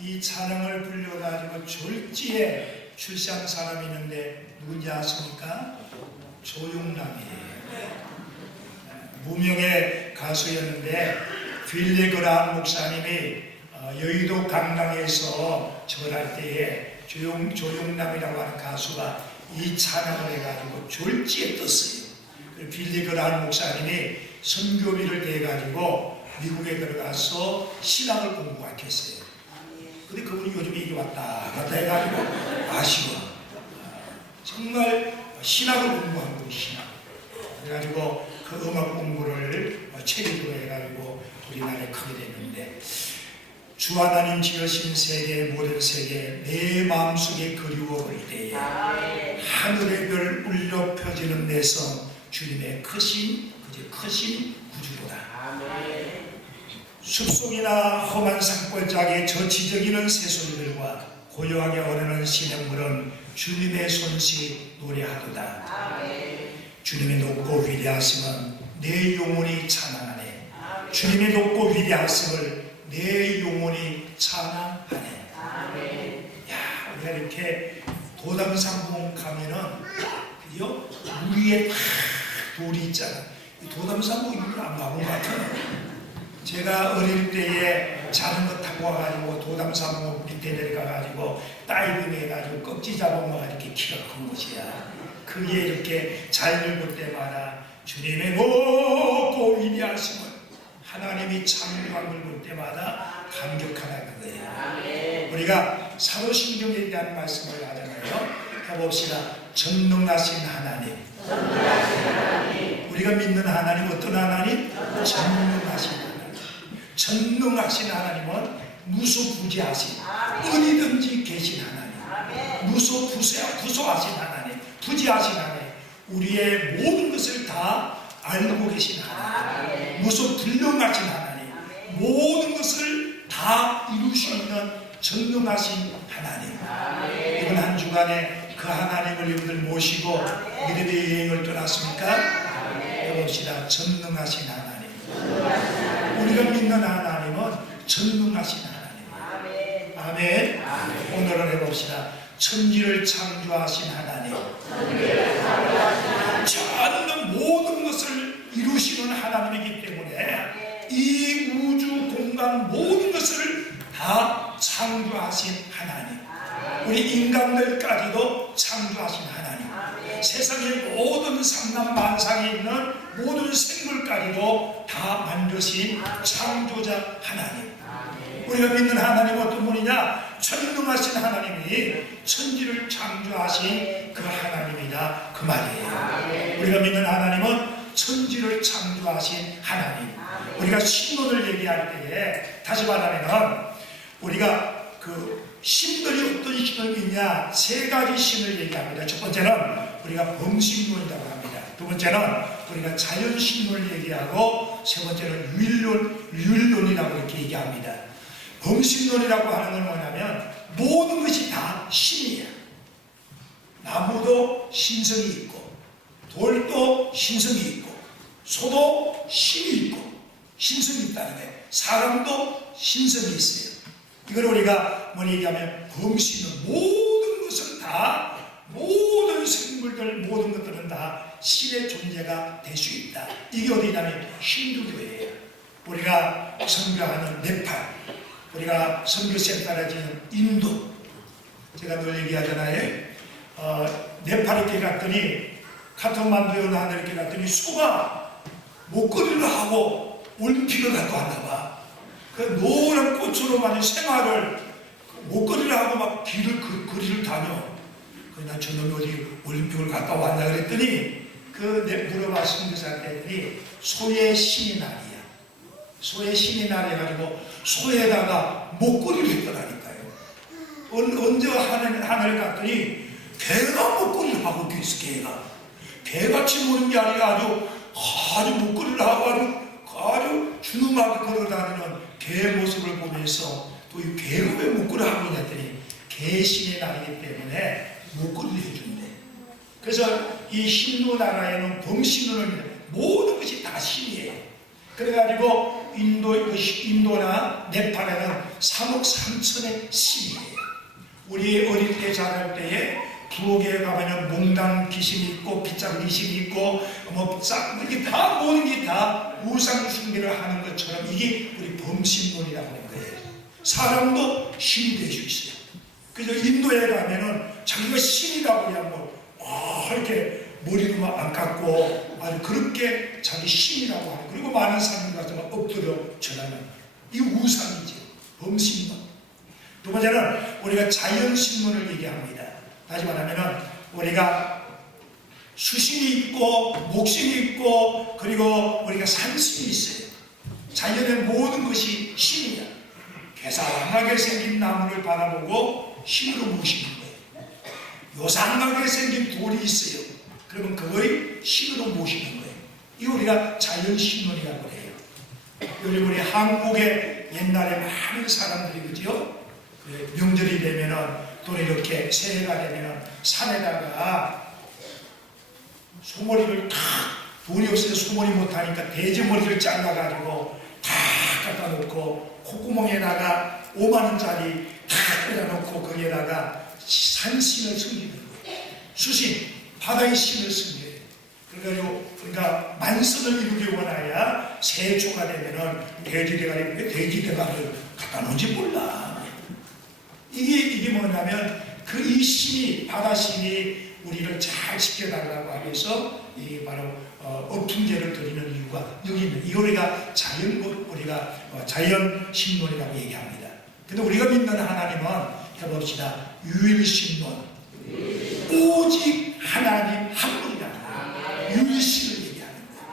이 찬양을 불러가지고 졸지에 출세한 사람이 있는데 누군지 아십니까? 조용남이에요. 무명의 가수였는데 빌리 그라함 목사님이 여의도 강당에서 절할 때에 조용남이라고 하는 가수가 이 찬양을 해가지고 졸지에 떴어요. 빌리 그라함 목사님이 선교비를 대가지고 미국에 들어가서 신학을 공부했어요. 근데 그분이 요즘에 이게 왔다 갔다 해가지고 아쉬워. 정말 신학을 공부한 거예요. 신학. 그래가지고 그 음악 공부를 체리로 해가지고 우리나라에 크게 됐는데, 주 하나님 지으신 세계, 모든 세계 내 마음속에 그리워 볼 때에 하늘의 별 울려 펴지는 내 성 주님의 크신 구주로다. 숲속이나 험한 산골짜기에 저지저귀는 새소리들과 고요하게 오르는 시냇물은 주님의 손씨 노래하도다. 주님의 높고 위대하심은 내 영혼이 찬양하네. 주님의 높고 위대하심을 내 영혼이 찬양하네. 야, 우리가 이렇게 도담산봉 가면은 물 위에 탁 돌이 있잖아. 도담산봉 이걸 안 가본 것 같아요. 제가 어릴 때에 자전거 타고 와가지고 도담산봉 밑에 내려가가지고 다이빙 해가지고 꺽지 잡아먹어 이렇게 키가 큰 곳이야. 그게 이렇게 잘 늙을 때마다 주님의 높고 위대하심을, 하나님이 창조한 걸 볼 때마다 감격하다 그거예요. 우리가 사도신경에 대한 말씀을 하잖아요. 해봅시다. 전능하신 하나님. 우리가 믿는 하나님 어떤 하나님? 전능하신 하나님. 전능하신 하나님은 무소부지하신, 어디든지 계신 하나님. 무소부소하신 하나님, 부지하신 하나님. 우리의 모든 것을 다 알고 계신 하나님. 무소불능하신 하나님. 모든 것을 다 이룰 수 있는 전능하신 하나님. 이번 한 주간에 그 하나님을 여러분들 모시고 믿음의 여행을 떠났습니까? 해봅시다. 전능하신 하나님. 우리가 믿는 하나님은 전능하신 하나님. 아멘. 오늘은 해봅시다. 천지를 창조하신 하나님. 전능 모든 것을 이루시는 하나님이기 때문에 이 우주 공간 모든 것을 다 창조하신 하나님. 우리 인간들까지도 창조하신 하나님. 세상의 모든 상남만상에 있는 모든 생물까지도 다 만드신 창조자 하나님. 우리가 믿는 하나님은 어떤 분이냐? 전능하신 하나님이 천지를 창조하신 그 하나님이다 그 말이에요. 우리가 믿는 하나님은 천지를 창조하신 하나님. 우리가 신론을 얘기할 때에 다시 말하면 우리가 그 신들이 어떤 신을 믿냐? 세 가지 신을 얘기합니다. 첫 번째는 우리가 범신론이라고 합니다. 두 번째는 우리가 자연신론을 얘기하고, 세 번째는 유일론이라고 이렇게 얘기합니다. 범신론이라고 하는 건 뭐냐면 모든 것이 다 신이야. 나무도 신성이 있고, 돌도 신성이 있고, 소도 신이 있고, 신성이 있다는 거예요. 사람도 신성이 있어요. 이걸 우리가 뭐 얘기하면 범신론, 모든 것은 다, 모든 생물들, 모든 것들은 다 신의 존재가 될 수 있다. 이게 어디냐면 힌두교예요. 우리가 선교하는 네팔, 우리가 선교센터를 지는 인도, 제가 늘 얘기하잖아요. 네팔에 이렇게 갔더니, 카트만두에 어느 이렇게 갔더니 소가 목걸이를 하고 올림픽을 갔다 왔나 봐. 그 노란 꽃으로 만든 생활을 목걸이를 하고 막 거리를 다녀. 그냥 저놈이 어디 올림픽을 갔다 왔나 그랬더니 물어봐 선교사한테 했더니 소의 신의 날이야. 소의 신의 날 해가지고 소에다가 목걸이를 했더라니까요. 언제 하늘 갔더니 개가 목걸이를 하고 있어. 개같이 노는 게 아니라 아주 목걸이를 하고 아주 준엄하게 걸어다니는 개 모습을 보면서 또 이 개가 왜 목걸이를 하고 있냐더니 개신의 날이기 때문에 목걸이를 해준대. 그래서 이 힌두 나라에는 범신론은 모든 것이 다 신이에요. 그래가지고 인도나 네팔에는 3억 3천의 신이에요. 우리 어릴 때 자랄 때에 부엌에 가면 몽당 귀신이 있고 빗장 귀신이 있고 이게 다 모든 게 다 우상 숭배를 하는 것처럼 이게 우리 범신론이라고 하는 거예요. 사람도 신이 될 수 있어요. 그래서 인도에 가면은 자기가 신이라고 그냥 이렇게 머리도 안 깎고 아주 그렇게 자기 신이라고 하는, 그리고 많은 사람들 가서 엎드려 전하는 이 우상이죠. 범신론. 두 번째는 우리가 자연신론을 얘기합니다. 다시 말하면은 우리가 수신이 있고 목신이 있고 그리고 우리가 산신이 있어요. 자연의 모든 것이 신이야. 괴상하게 생긴 나무를 바라보고 신으로 모시는 거예요. 요상하게 생긴 돌이 있어요. 그러면 그거의 신으로 모시는 거예요. 이거 우리가 자연신론이라고 해요. 요즘 우리 한국에 옛날에 많은 사람들이 그죠? 명절이 되면은 또 이렇게 새해가 되면은 산에다가 소머리를 다, 돈이 없어서 소머리 못하니까 돼지머리를 잘라가지고 다 갖다 놓고 콧구멍에다가 5만원짜리 다 꽂아 놓고 거기에다가 산신을 섬기는 거예요. 수신, 바다의 신을 섬겨요. 그러니까 만선을 이루기 원하여 새해초가 되면은 돼지대가리, 왜 돼지대가리를 갖다 놓은지 몰라. 이게 뭐냐면 이 신이, 바다신이 우리를 잘 지켜달라고 하면서 이 바로 업충제를 드리는 이유가 여기 있는, 이거 우리가 자연신론이라고 얘기합니다. 근데 우리가 믿는 하나님은 해봅시다. 유일신론. 오직 하나님 한 분이다. 유일신을 얘기합니다.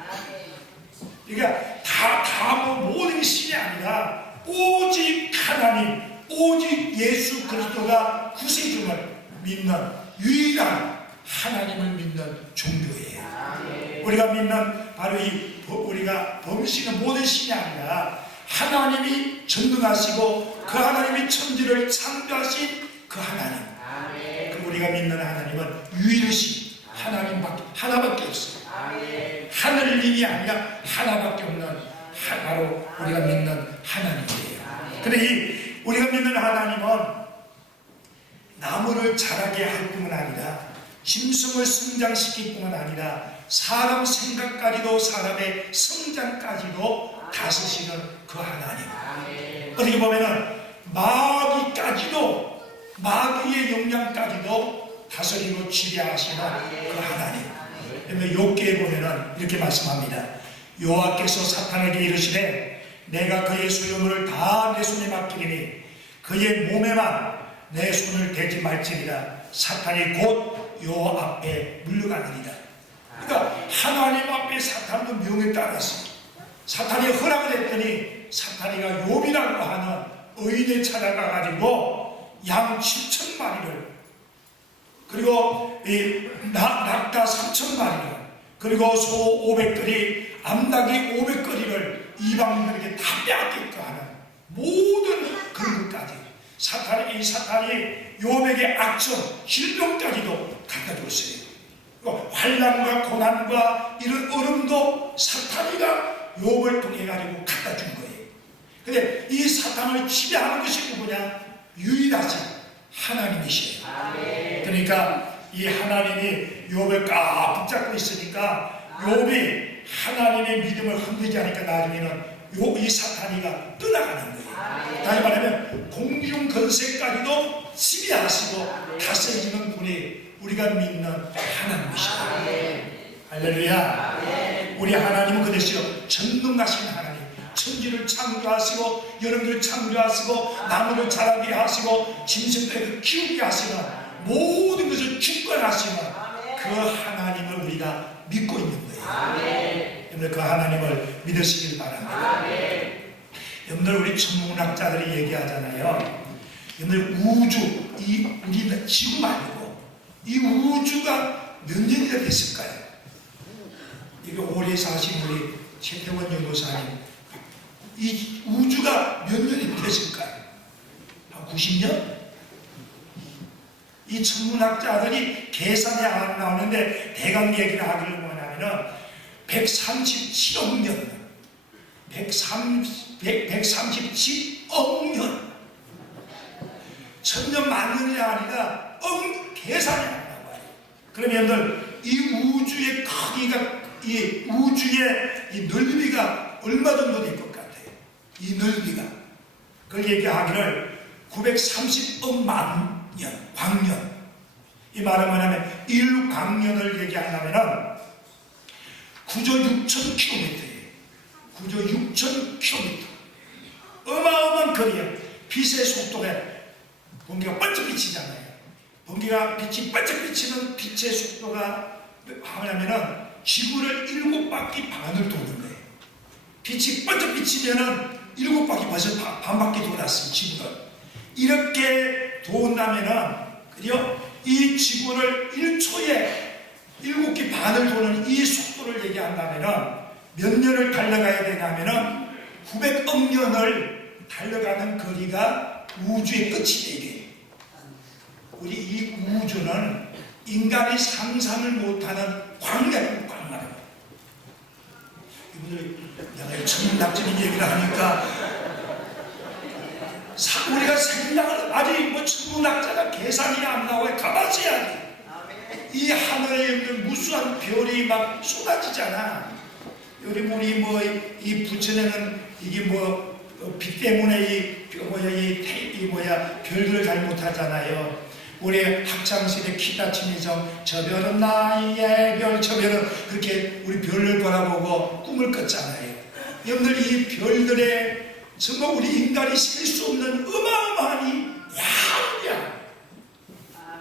그러니까 모든 신이 아니라 오직 하나님, 오직 예수 그리스도가 구세주를 믿는 유일한 하나님을 믿는 종교예요. 우리가 믿는 바로 우리가 범신은 모든 신이 아니라 하나님이 전능하시고 그 하나님이 천지를 창조하신 그 하나님. 그리고 우리가 믿는 하나님은 유일신 하나밖에 없어요. 하늘님이 아니라 하나밖에 없는 바로 우리가 믿는 하나님이에요. 근데 우리가 믿는 하나님은 나무를 자라게 할 뿐만 아니라 짐승을 성장시킬 뿐만 아니라 사람 생각까지도, 사람의 성장까지도 다스리는 그 하나님. 어떻게 보면은 마귀까지도, 마귀의 영향까지도 다스리고 지배하시는 그 하나님. 욥기에 보면은 이렇게 말씀합니다. 여호와께서 사탄에게 이르시되 내가 그의 소유물을 다 내 손에 맡기리니 그의 몸에만 내 손을 대지 말지니라. 사탄이 곧 여호와 앞에 물러가느니라. 그러니까 하나님 앞에 사탄도 명에 따랐어요. 사탄이 허락을 했더니 사탄이가 욥이라고 하는 의인에 찾아가가지고 양 7,000마리를, 그리고 낙타 3,000마리를, 그리고 소 500거리, 암탉이 500거리를 이방인들에게 다 빼앗기게 하는 모든 그런 것까지 사탄이 욥에게 악천, 질병까지도 갖다 줬어요. 환난과 고난과 이런 어려움도 사탄이가 욥을 통해 가지고 갖다 준 거예요. 근데 이 사탄을 지배하는 것이 누구냐? 유일하신 하나님이시에요. 그러니까 이 하나님이 욥을 꽉 붙잡고 있으니까 욥이 하나님의 믿음을 흔들지 않으니까 나중에는 이 사탄이가 떠나가는 거예요. 다시 말하면 공중 건세까지도 지배하시고 다스리는 분이 우리가 믿는 하나님이시다. 할렐루야. 우리 하나님은 그대시요 전능하신 하나님, 천지를 창조하시고 여러분들을 창조하시고 나무를 자라게 하시고 짐승들을 키우게 하시는 모든 것을 주권하시는 그 하나님을 우리가 믿고 있는 거예요. 여러분들 그 하나님을 믿으시길 바랍니다. 여러분들 우리 천문학자들이 얘기하잖아요. 여러분들 우주, 우리 지구 말고 이 우주가 몇 년이나 됐을까요? 이게 오래 사신 우리 최태원 연구사님, 이 우주가 몇 년이 됐을까요? 한 90년? 이 천문학자들이 계산이 안 나오는데 대강 얘기를 하기를 뭐냐면은 137억 년, 137억 년 천년 만년이 아니라 계산이 안 나와요. 그러면 여러분들 이 우주의 크기가, 이 우주의 이 넓이가 얼마 정도 될 것 같아요? 이 넓이가. 그걸 얘기하기를 930억 만년, 광년. 이 말은 뭐냐면 1광년을 얘기하려면은 9조 6,000km예요. 9조 6,000km. 어마어마한 거리예요. 빛의 속도가 번개가 번쩍 비치잖아요. 번개가 빛이 번쩍 비치는 빛의 속도가 뭐냐면은 지구를 7바퀴 반을 도는 거예요. 빛이 번쩍 비치면은 7바퀴 벌써 반바퀴 돌았어요. 지구를. 이렇게 돈다면은 그죠? 이 지구를 1초에 7개 반을 도는 이 속도를 얘기한다면은 몇 년을 달려가야 되냐면은 900억 년을 달려가는 거리가 우주의 끝이 되게. 우리 이 우주는 인간이 상상을 못하는 광야입니다. 이분들이 내가 천문학적인 얘기를 하니까 우리가 생각을 아직 뭐 천문학자가 계산이 안 나와요. 가봤어야지. 이 하늘에 있는 무수한 별이 막 쏟아지잖아. 우리 이 부천에는 이게 빛 때문에 별들을 잘 못하잖아요. 우리 학창시절에 키다치면서 저 별은 나의 별, 저 별은 그렇게 우리 별을 바라보고 꿈을 꿨잖아요. 여러분들 이 별들의 정말 우리 인간이 셀 수 없는 어마어마한 야야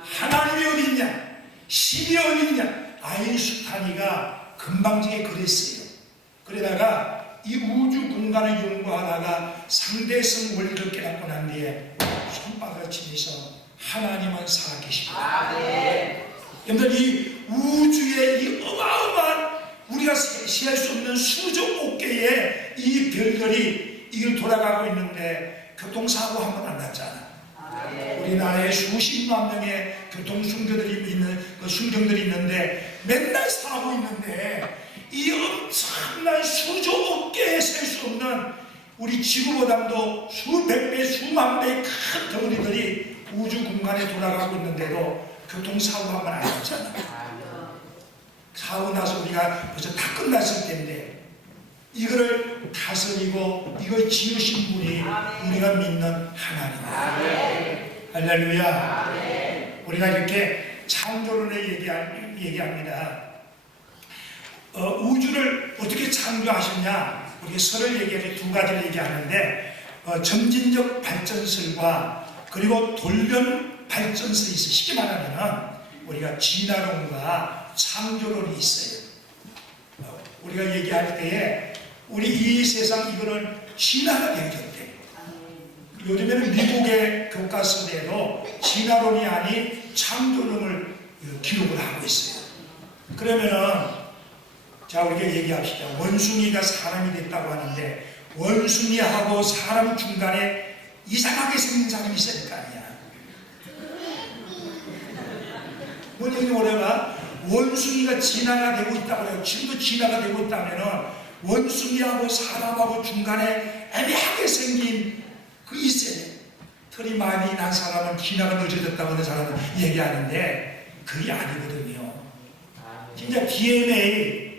하나님이 어디 있냐, 신이 어디 있냐. 아인슈타인이가 금방지게 그랬어요. 그러다가 이 우주 공간을 연구하다가 상대성 원리를 깨닫고 난 뒤에 손바닥을 치면서 하나님은 살아계십니다. 여러분들 이 우주의 이 어마어마한 우리가 세할 수 없는 수조億개의 이 별들이 이걸 돌아가고 있는데 교통사고 한 번 안 났잖아. 우리나라에 수십만 명의 교통순교들이 있는 순경들이 있는데 맨날 사고 있는데 이 엄청난 수조億개에 셀 수 없는 우리 지구보다도 수백 배, 수만 배의 큰 덩어리들이 우주 공간에 돌아가고 있는데도 교통사고 한 번 안 났잖아. 사고 나서 우리가 벌써 다 끝났을 텐데 이거를 다스리고 이걸 지으신 분이 우리가 믿는 하나님. 할렐루야. 우리가 이렇게 창조론에 얘기합니다. 우주를 어떻게 창조하셨냐? 우리가 설을 얘기할 때 두 가지를 얘기하는데 점진적 발전설과 그리고 돌연 발전설이 있어요. 쉽게 말하면 우리가 진화론과 창조론이 있어요. 우리가 얘기할 때에 우리 이 세상 이거는 진화가 되어졌대. 요즘에는 미국의 교과서에도 진화론이 아닌 창조론을 기록을 하고 있어요. 그러면은 자, 우리가 얘기합시다. 원숭이가 사람이 됐다고 하는데 원숭이하고 사람 중간에 이상하게 생긴 사람이 있을 거 아니야. 뭔 얘기 뭐래가? 원숭이가 진화가 되고 있다고 해요. 지금도 진화가 되고 있다면은 원숭이하고 사람하고 중간에 애매하게 생긴 그 있어요. 털이 많이 난 사람은 진화가 늦어졌다고 하는 사람은 얘기하는데 그게 아니거든요. 진짜 DNA,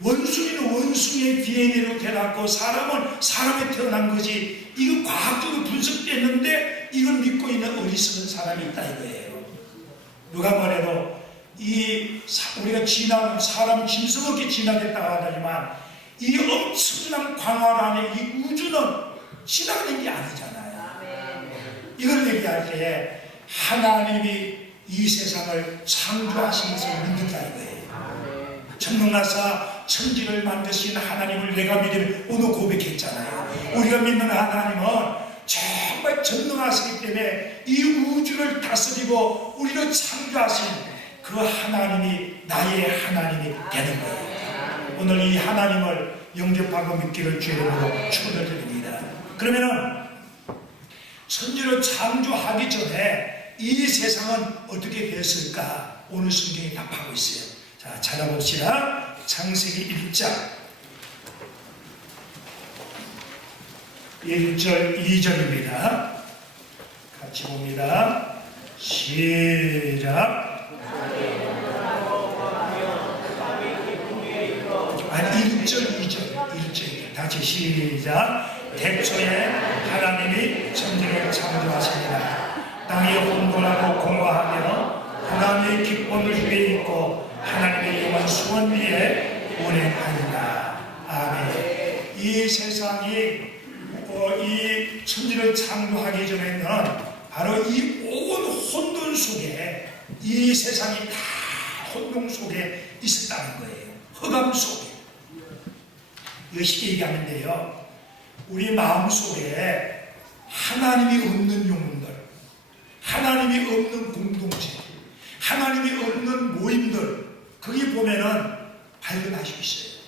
원숭이는 원숭이의 DNA로 태어났고 사람은 사람에 태어난 거지. 이거 과학적으로 분석됐는데 이걸 믿고 있는 어리석은 사람이 있다 이거예요. 누가 뭐래도 우리가 진화는 사람 짐승없게 진화됐다고 하지만 이 엄청난 광활 안에 이 우주는 진화된 게 아니잖아요. 이걸 얘기할 때에 하나님이 이 세상을 창조하신 것을 믿는다 이거예요. 전능하사 천지를 만드신 하나님을 내가 믿으면 오늘 고백했잖아요. 우리가 믿는 하나님은 정말 전능하시기 때문에 이 우주를 다스리고 우리를 창조하신 그 하나님이 나의 하나님이 되는 거예요. 오늘 이 하나님을 영접하고 믿기를 주의 이름으로 축원을 드립니다. 그러면은 천지를 창조하기 전에 이 세상은 어떻게 됐을까? 오늘 성경이 답하고 있어요. 자, 찾아봅시다. 창세기 1장 1절 2절입니다. 같이 봅니다. 시작. 아니 1절 2절 다시 시작. 태초에 하나님이 천지를 창조하시니라. 땅이 혼돈하고 공허하며 하나님의 기쁨을 위에 있고 하나님의 영원 수원 위에 운행하니라. 아멘. 이 세상이 이 천지를 창조하기 전에는 바로 이 온 혼돈 속에 이 세상이 다 혼돈 속에 있었다는 거예요. 흑암 속에. 이거 쉽게 얘기하는데요, 우리 마음속에 하나님이 없는 영혼들, 하나님이 없는 공동체, 하나님이 없는 모임들, 거기 보면은 발견할 수 있어요.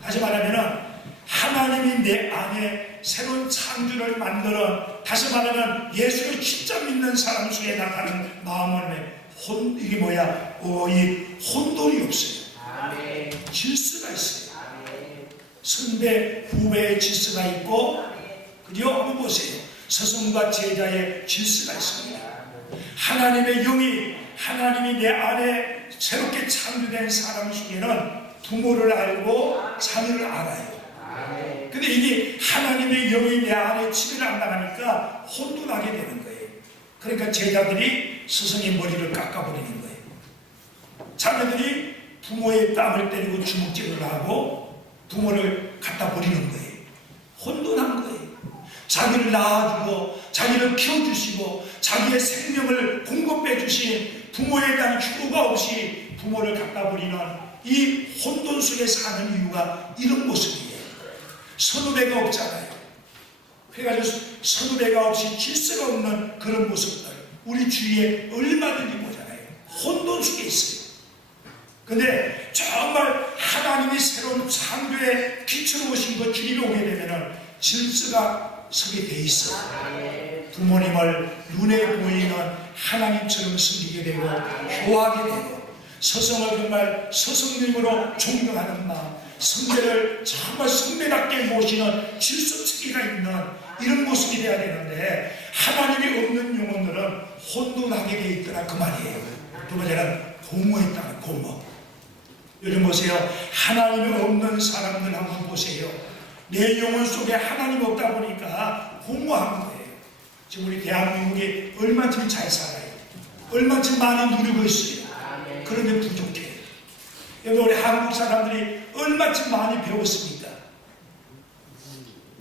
다시 말하면은 하나님이 내 안에 새로운 창조를 만들어, 다시 말하면 예수를 진짜 믿는 사람 속에 나가는 마음을 이게 뭐야? 이 혼돈이 없어요. 질서가 있어요. 선배 후배의 질서가 있고, 그죠? 한번 보세요. 스승과 제자의 질서가 있습니다. 하나님의 영이, 하나님이 내 안에 새롭게 창조된 사람 속에는 부모를 알고 자녀를 알아요. 근데 이게 하나님의 영이 내 안에 지배를 안 나가니까 혼돈하게 되는 거예요. 그러니까 제자들이 스승의 머리를 깎아버리는 거예요. 자녀들이 부모의 뺨을 때리고 주먹질을 하고 부모를 갖다 버리는 거예요. 혼돈한 거예요. 자기를 낳아주고 자기를 키워주시고 자기의 생명을 공급해 주신 부모에 대한 휴가 없이 부모를 갖다 버리는 이 혼돈 속에 사는 이유가 이런 모습이에요. 선후배가 없잖아요. 그래가지고 선후배가 없이 질서가 없는 그런 모습들 우리 주위에 얼마든지 보잖아요. 혼돈 속에 있어요. 근데 정말 하나님이 새로운 창조의 빛으로 오신 그 주님이 오게 되면은 질서가 서게 돼 있어요. 부모님을 눈에 보이는 하나님처럼 섬기게 되고 효하게 되고, 스승을 정말 스승님으로 존경하는 마음, 선배를 정말 선배답게 모시는 질서체계가 있는 이런 모습이 돼야 되는데, 하나님이 없는 영혼들은 혼돈하게 돼 있더라 그 말이에요. 두 번째는 공허했다는 공허. 요즘 보세요. 하나님이 없는 사람들 한번 보세요. 내 영혼 속에 하나님 없다 보니까 공허한 거예요. 지금 우리 대한민국이 얼마쯤 잘 살아요. 얼마쯤 많이 누리고 있어요. 그런데 부족해요. 여기 우리 한국 사람들이 얼마쯤 많이 배웠습니까?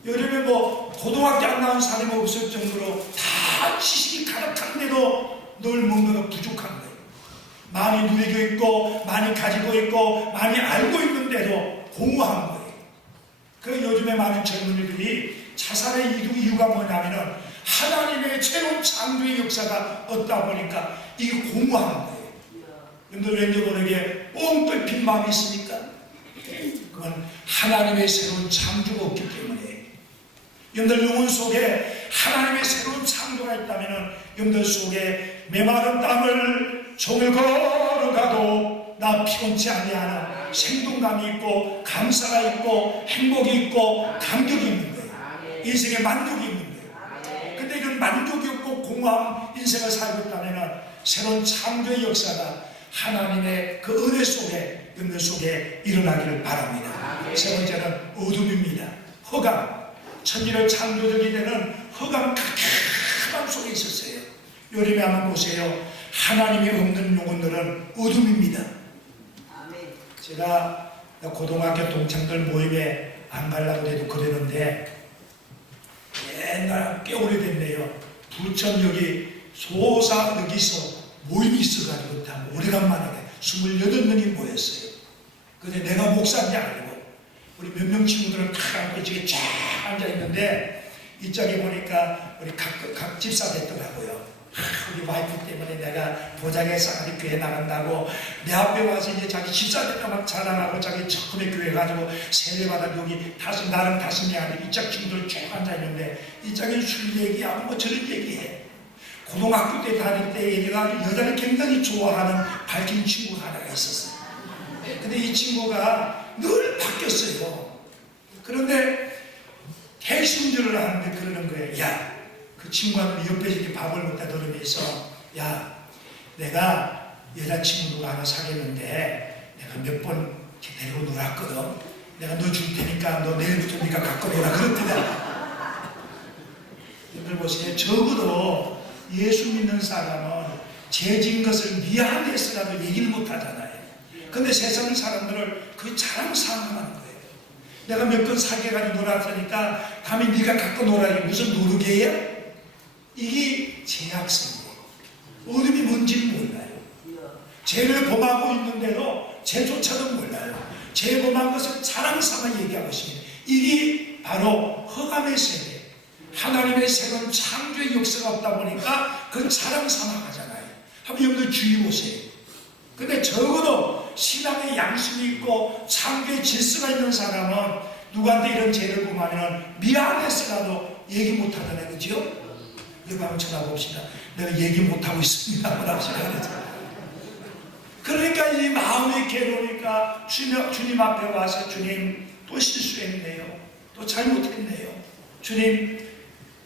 요즘에 뭐 고등학교 안 나온 사람이 없을 정도로 다 지식이 가득한데도 늘 뭔가가 부족한 거예요. 많이 누리고 있고 많이 가지고 있고 많이 알고 있는데도 공허한 거예요. 그 요즘에 많은 젊은이들이 자살의 이유가 뭐냐면은 하나님의 새로운 창조의 역사가 없다 보니까 이게 공허한 거예요. 여러분들 왠지 모르게 뻥 뚫힌 마음이 있습니까? 그건 하나님의 새로운 창조가 없기 때문에. 여러분들 영혼 속에 하나님의 새로운 창조가 있다면 여러분들 속에 메마른 땅을 종일 걸어가도 나 피곤치 아니하는 생동감이 있고 감사가 있고 행복이 있고 감격이 있는 거예요. 인생에 만족이 있는 거예요. 근데 이런 만족이 없고 공허한 인생을 살고 있다면 새로운 창조의 역사가 하나님의 그 은혜 속에, 은혜 속에 일어나기를 바랍니다. 세 번째는 어둠입니다. 흑암. 천지를 창조되게 되는 흑암 캄캄함 속에 있었어요. 요즘에 한번 보세요. 하나님이 없는 영혼들은 어둠입니다. 제가 고등학교 동창들 모임에 안 가려고 해도 그러는데, 옛날 꽤 오래됐네요. 부천역이 소사역에서 모임이 있어가지고 다 오래간만에 28명이 모였어요. 근데 내가 목사인지 알고 우리 몇 명 친구들은 다 앉고 이쪽에 쫙 앉아있는데, 이쪽에 보니까 우리 각 집사 됐더라고요. 우리 와이프 때문에 내가 보장에 싸가지 교회 나간다고 내 앞에 와서 이제 자기 집사 됐다 막 자랑하고 자기 처음에 교회 가지고 세례받아 여기 나는 5명이 아니고 이쪽 친구들 쭉 앉아있는데, 이쪽에 술 얘기하고 뭐 저런 얘기해. 고등학교 때 다닐 때 얘기가 여자를 굉장히 좋아하는 밝힌 친구가 하나가 있었어요. 근데 이 친구가 늘 바뀌었어요. 그런데 택시 운전을 하는데 그러는 거예요. 야, 그 친구한테 옆에 이렇게 밥을 먹다 들으면서 야, 내가 여자친구 누가 하나 사귀었는데 내가 몇 번 데리고 놀았거든. 내가 너 줄 테니까 너 내일부터 네가 갖고 놀아 그랬더라. 여러분 보세요. 적어도 예수 믿는 사람은 죄진 것을 미안해서라도 얘기를 못하잖아요. 근데 세상 사람들을 그 자랑스러워하는 거예요. 내가 몇 번 사귀어가지고 놀았으니까 다음에 네가 갖고 놀아야 무슨 노르게야? 이게 죄악성이에요. 어둠이 뭔지는 몰라요. 죄를 범하고 있는데도 죄조차도 몰라요. 죄 범한 것을 자랑삼아 얘기하고 있습니다. 이게 바로 흑암의 세계. 하나님의 새로운 창조의 역사가 없다 보니까 그건 자랑삼아 가잖아요. 한번 여러분들 주의 보세요. 근데 적어도 신앙의 양심이 있고 창조의 질서가 있는 사람은 누구한테 이런 죄를 범하면 미안해서라도 얘기 못하잖아요. 그죠? 여기 한번 쳐다봅시다. 내가 얘기 못하고 있습니다. 그러니까 이 마음이 괴로우니까 주님 앞에 와서 주님 또 실수했네요. 또 잘못했네요. 주님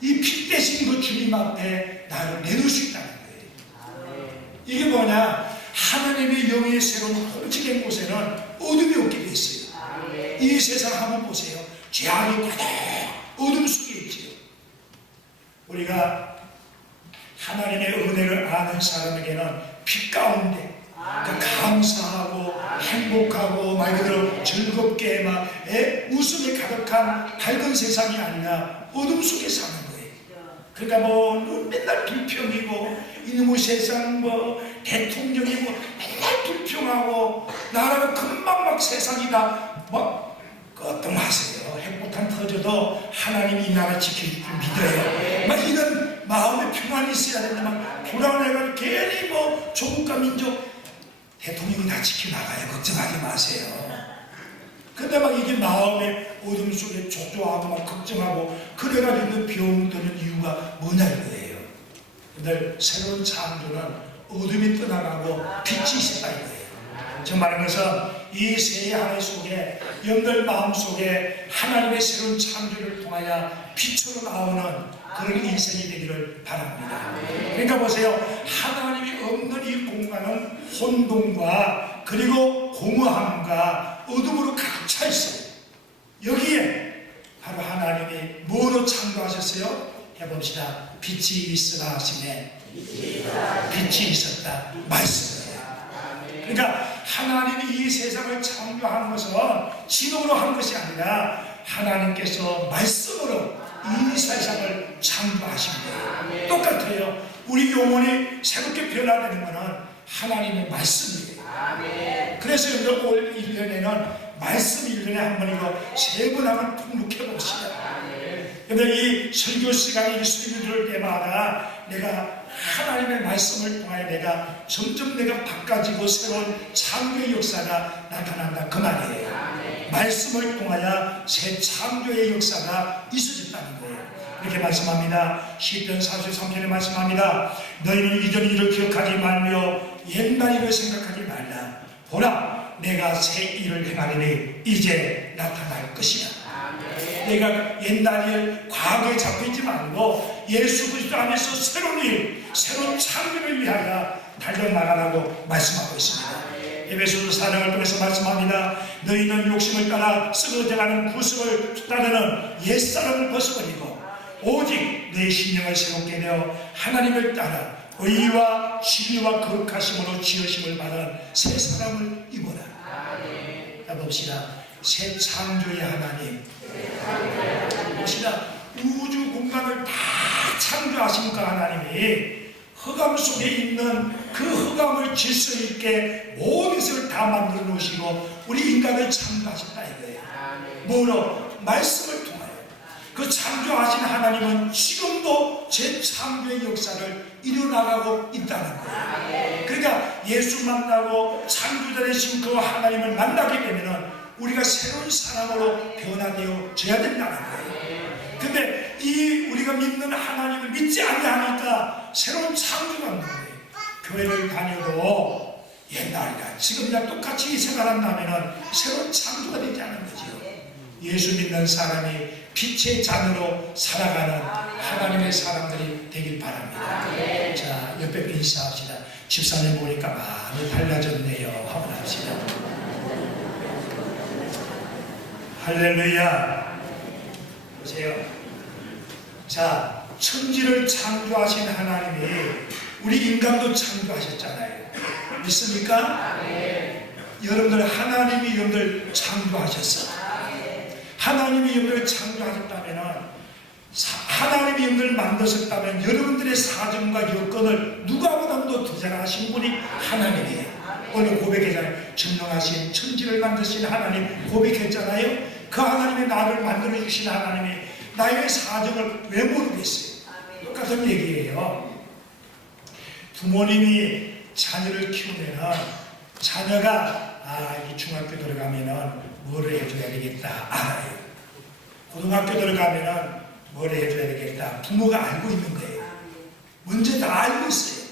이 피 대신 그 주님 앞에 나를 내놓을 수 있다는 거예요. 이게 뭐냐? 하나님의 영의 새로운 통치된 곳에는 어둠이 없게 돼 있어요. 이 세상 한번 보세요. 죄악이 가득 어둠 속에 있지요. 우리가 하나님의 은혜를 아는 사람에게는 빛 가운데 감사하고 행복하고 말 그대로 즐겁게 막 웃음이 가득한 밝은 세상이 아니라 어둠 속에 사는 거예요. 그러니까 뭐 맨날 불평이고 이놈의 세상 뭐 대통령이고 맨날 불평하고 나라가 금방 막 세상이 다막 걱정하세요. 핵폭탄 터져도 하나님이 이 나라 지켜줄 줄 믿어요. 막 이런 마음의 평안이 있어야 된다만 불안해가지고 괜히 뭐 조국과 민족 대통령이 다 지켜나가요. 걱정하지 마세요. 근데 막 이게 마음의 어둠 속에 조조하고 막 걱정하고 그래가지고 비용 드는 이유가 뭐냐 이거예요. 근데 새로운 창조는 어둠이 떠나가고 빛이 있었다 이거예요. 저 말하는 것은 이 새해 한 해 속에 여러분들 마음 속에 하나님의 새로운 창조를 통하여 빛으로 나오는 그런 인생이 되기를 바랍니다. 그러니까 보세요. 하나님이 없는 이 공간은 혼돈과 그리고 공허함과 어둠으로 가득 차 있어요. 여기에 바로 하나님이 뭐로 창조하셨어요? 해봅시다. 빛이 있으라 하시네. 빛이 있었다. 말씀이에요. 그러니까 하나님이 이 세상을 창조한 것은 지도로 한 것이 아니라 하나님께서 말씀으로 이 세상을 창조하신 거예요. 똑같아요. 우리 영혼이 새롭게 변화되는 것은 하나님의 말씀이에요. 그래서 여러분 올 1년에는 말씀 1년에 한 번이고 3번 하면 통독해 봅시다. 여러분 이 설교 시간에 이 설교 들을 때마다 내가 하나님의 말씀을 통하여 내가 점점 내가 바꿔지고 새로운 창조의 역사가 나타난다 그 말이에요. 말씀을 통하여 새 창조의 역사가 있어졌다는 거예요. 이렇게 말씀합니다. 시편 43편에 말씀합니다. 너희는 이전 일을 기억하지 말며 옛날 일을 생각하지 말라. 보라 내가 새 일을 행하리니 이제 나타날 것이다. 내가 옛날 일 과거에 잡혀있지 말고 예수 그리스도 안에서 새로운 일 새로운 창조를 위하여 달려나가라고 말씀하고 있습니다. 에베소서 4장을 통해서 말씀합니다. 너희는 욕심을 따라 썩어져가는 구습을 따르는 옛사람을 벗어버리고 오직 내 신령을 새롭게 내어 하나님을 따라 의와 진리와 거룩하심으로 지으심을 받은 새 사람을 입어라. 자 봅시다. 새 창조의 하나님 봅시다. 우주 공간을 다 창조하신 그 하나님이 흑암 속에 있는 그 흑암을 질서 있게 모든 것을 다 만들어 놓으시고 우리 인간을 창조하셨다 이거예요. 뭐로? 말씀을 통하여. 그 창조하신 하나님은 지금도 재창조의 역사를 이뤄나가고 있다는 거예요. 그러니까 예수 만나고 창조자 되신 그 하나님을 만나게 되면 우리가 새로운 사람으로 변화되어져야 된다는 거예요. 근데 이 우리가 믿는 하나님을 믿지 아니하니까 새로운 창조가 없는 거예요. 교회를 다녀도 옛날이나 지금이랑 똑같이 생활한다면 새로운 창조가 되지 않는 거죠. 예수 믿는 사람이 빛의 잔으로 살아가는 하나님의 사람들이 되길 바랍니다. 자, 옆에 분 인사합시다. 집사님 보니까 많이 달라졌네요 하고 합시다. 할렐루야. 보세요. 자, 천지를 창조하신 하나님이 우리 인간도 창조하셨잖아요. 믿습니까? 여러분들 하나님이 여러분들 창조하셨어. 하나님이 여러분들 창조하셨다면, 하나님이 여러분들 만드셨다면 여러분들의 사정과 여건을 누가보다도 더 잘하신 분이 하나님이에요. 오늘 고백했잖아요. 전능하신 천지를 만드신 하나님 고백했잖아요. 그 하나님이 나를 만들어 주신 하나님이 나의 사정을 왜 모르겠어요? 똑같은 얘기예요. 부모님이 자녀를 키우면은 자녀가 이 중학교 들어가면은 뭐를 해줘야 되겠다 알아요. 고등학교 들어가면은 뭐를 해줘야 되겠다 부모가 알고 있는 거예요. 먼저 다 알고 있어요.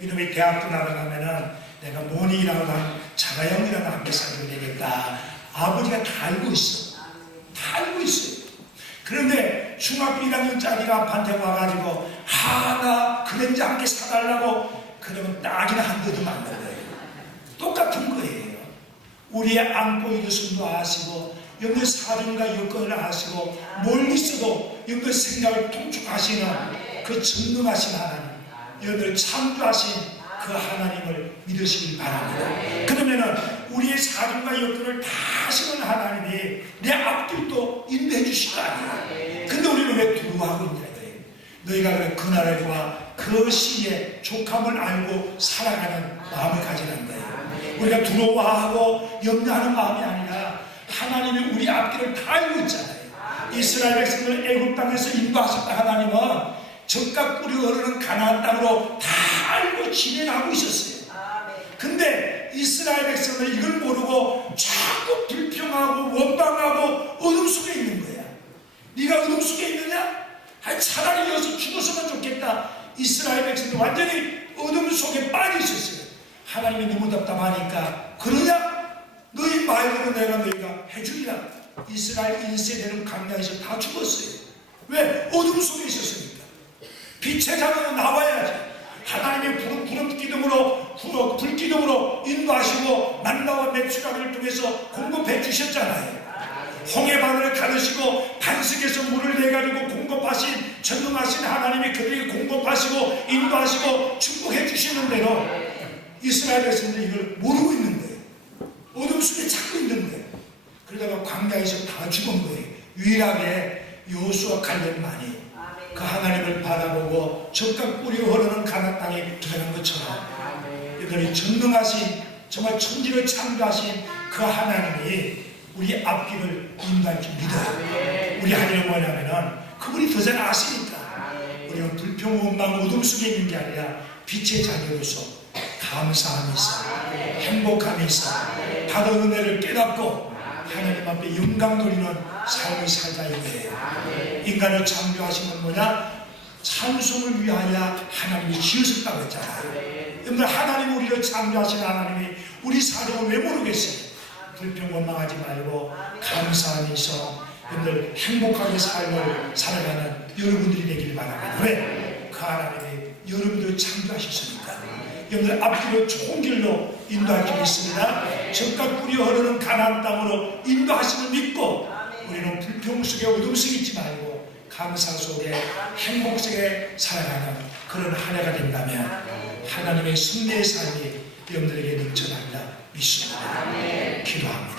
이놈이 대학교 나가면은 내가 모닝이라고 한 자가형이라는 학교 사줘야 되겠다. 아버지가 다 알고 있어. 다 알고 있어요. 그런데 중학교 1학년짜리가 아빠한테 와가지고 나 그랜저 한 개 사달라고 그러면 딱이나 한 대도 맞는 거예요. 똑같은 거예요. 우리의 안고 일어섬도 아시고 여러분의 사정과 여건을 아시고 멀리 있어도 여러분의 생각을 통촉하시는 그 전능하신 하나님, 여러분을 창조하신 그 하나님을 믿으시길 바랍니다. 그러면은 우리의 사정과 여건을 다 아시는 하나님이 내 앞길도 인도해 주실 거 아니에요. 근데 우리는 왜 두려워하고 있냐 거예요. 너희가 그 나라와 그 시에 족함을 알고 살아가는 마음을 가지는 거예요. 우리가 두려워하고 염려하는 마음이 아니라 하나님이 우리 앞길을 다 알고 있잖아요. 이스라엘 백성을 애굽 땅에서 인도하셨다. 하나님은 적과 꿀이 흐르는 가나안 땅으로 다 알고 진행하고 있었어요. 근데 이스라엘 백성은 이걸 모르고 자꾸 불평하고 원망하고 어둠 속에 있는 거야. 네가 어둠 속에 있느냐? 차라리 여기서 죽었으면 좋겠다. 이스라엘 백성은 완전히 어둠 속에 빠져 있었어요. 하나님이 너무 답답하니까 그러냐? 너희 말대로 내가 너희가 해주리라. 이스라엘 1세대는 강야에서 다 죽었어요. 왜? 어둠 속에 있었으니까. 빛의 자녀로 나와야지. 하나님의 부름 기둥으로 불기둥으로 인도하시고 만나와 메추라기를 통해서 공급해 주셨잖아요. 홍해바다를 가르시고 반석에서 물을 내가지고 공급하신 전능하신 하나님이 그들에게 공급하시고 인도하시고 축복해 주시는 대로 이스라엘 백성들이 이걸 모르고 있는 거예요. 어둠 속에 찾고 있는 거예요. 그러다가 광야에서 다 죽은 거예요. 유일하게 여호수아 칼렙만이 그 하나님을 바라보고 적과 꿀이 흐르는 가나안 땅에 들어간 것처럼 이들이 전능하신 정말 천지를 창조하신 그 하나님이 우리 앞길을 인도할 줄 믿어요. 우리 하나님은 뭐냐면은 그분이 더 잘 아시니까 우리는 불평, 원망, 어둠 속에 있는 게 아니라 빛의 자녀로서 감사함이 있어, 행복함이 있어, 받은 은혜를 깨닫고 하나님 앞에 영광 돌리는 삶을 살자 이거예요. 인간을 창조하신 건 뭐냐? 찬송을 위하여 하나님이 지으셨다고 했잖아요. 여러분들 하나님 우리를 창조하신 하나님이 우리 사정을 왜 모르겠어요? 불평 원망하지 말고 감사함이 있어 여러분들 행복하게 삶을 살아가는 여러분들이 되길 바랍니다. 왜? 그 하나님이 여러분들을 창조하셨으니까. 여러분들 앞길을 좋은 길로 인도할 줄 믿습니다. 적과 꿀이 흐르는 가나안 땅으로 인도하심을 믿고 우리는 불평 속에 어둠 속에 있지 말고 감사 속에 행복 속에 살아가는 그런 한 해가 된다면 하나님의 승리의 삶이 여러분들에게 넘쳐난다 믿습니다. 기도합니다.